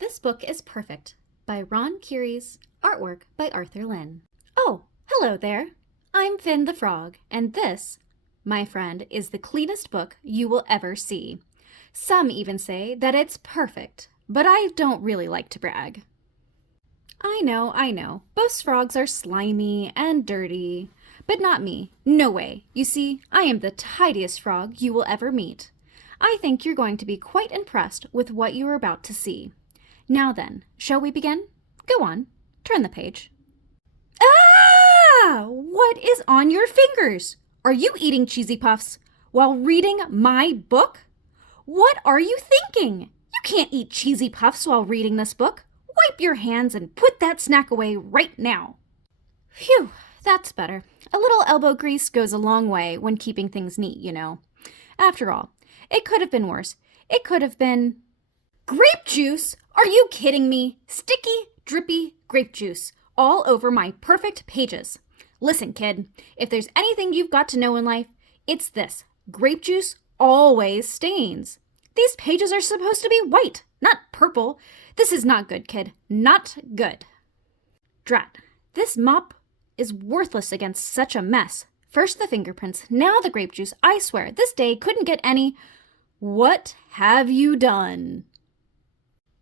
This book is perfect by Ron Keres, artwork by Arthur Lynn. Oh, hello there. I'm Finn the Frog, and this, my friend, is the cleanest book you will ever see. Some even say that it's perfect, but I don't really like to brag. I know. Most frogs are slimy and dirty, but not me. No way. You see, I am the tidiest frog you will ever meet. I think you're going to be quite impressed with what you are about to see. Now then, shall we begin? Go on, turn the page. Ah! What is on your fingers? Are you eating cheesy puffs while reading my book? What are you thinking? You can't eat cheesy puffs while reading this book. Wipe your hands and put that snack away right now. Phew, that's better. A little elbow grease goes a long way when keeping things neat, you know. After all, it could have been worse. It could have been... Grape juice? Are you kidding me? Sticky, drippy grape juice all over my perfect pages. Listen, kid, if there's anything you've got to know in life, it's this. Grape juice always stains. These pages are supposed to be white, not purple. This is not good, kid. Not good. Drat, this mop is worthless against such a mess. First the fingerprints, now the grape juice. I swear, this day couldn't get any... What have you done?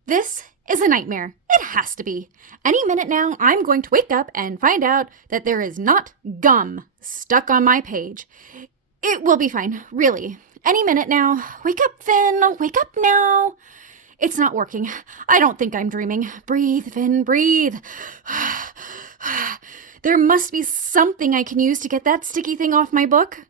This is a nightmare. It has to be. Any minute now, I'm going to wake up and find out that there is not gum stuck on my page. It will be fine, really. Any minute now. Wake up, Finn. Wake up now. It's not working. I don't think I'm dreaming. Breathe, Finn, breathe. There must be something I can use to get that sticky thing off my book.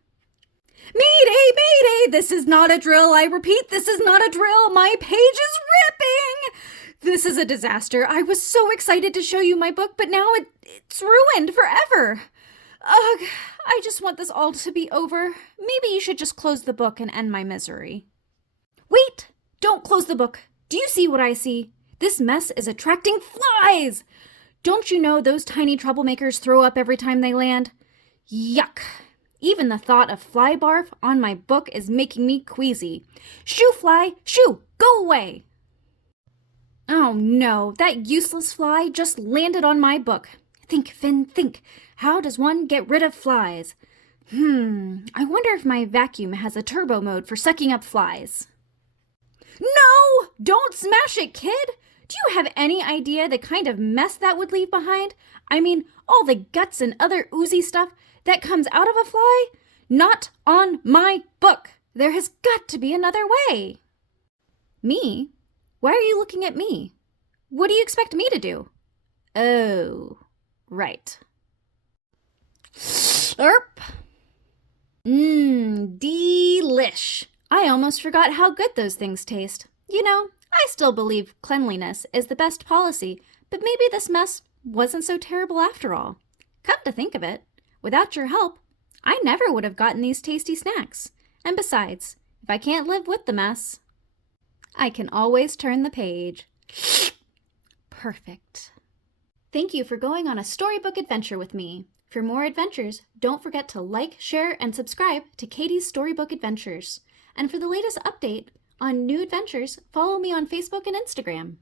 Mayday, mayday, this is not a drill. I repeat, this is not a drill. My page is ripping. This is a disaster. I was so excited to show you my book, but now it's ruined forever. Ugh, I just want this all to be over. Maybe you should just close the book and end my misery. Wait, don't close the book. Do you see what I see? This mess is attracting flies. Don't you know those tiny troublemakers throw up every time they land? Yuck. Even the thought of fly barf on my book is making me queasy. Shoo, fly, shoo, go away. Oh no, that useless fly just landed on my book. Think, Finn, think. How does one get rid of flies? I wonder if my vacuum has a turbo mode for sucking up flies. No! Don't smash it, kid! Do you have any idea the kind of mess that would leave behind? I mean, all the guts and other oozy stuff that comes out of a fly? Not on my book. There has got to be another way. Me? Why are you looking at me? What do you expect me to do? Oh, right. Slurp. Delish. I almost forgot how good those things taste. You know, I still believe cleanliness is the best policy, but maybe this mess wasn't so terrible after all. Come to think of it, without your help, I never would have gotten these tasty snacks. And besides, if I can't live with the mess, I can always turn the page. Perfect. Thank you for going on a storybook adventure with me. For more adventures, don't forget to like, share, and subscribe to Katie's Storybook Adventures. And for the latest update on new adventures, follow me on Facebook and Instagram.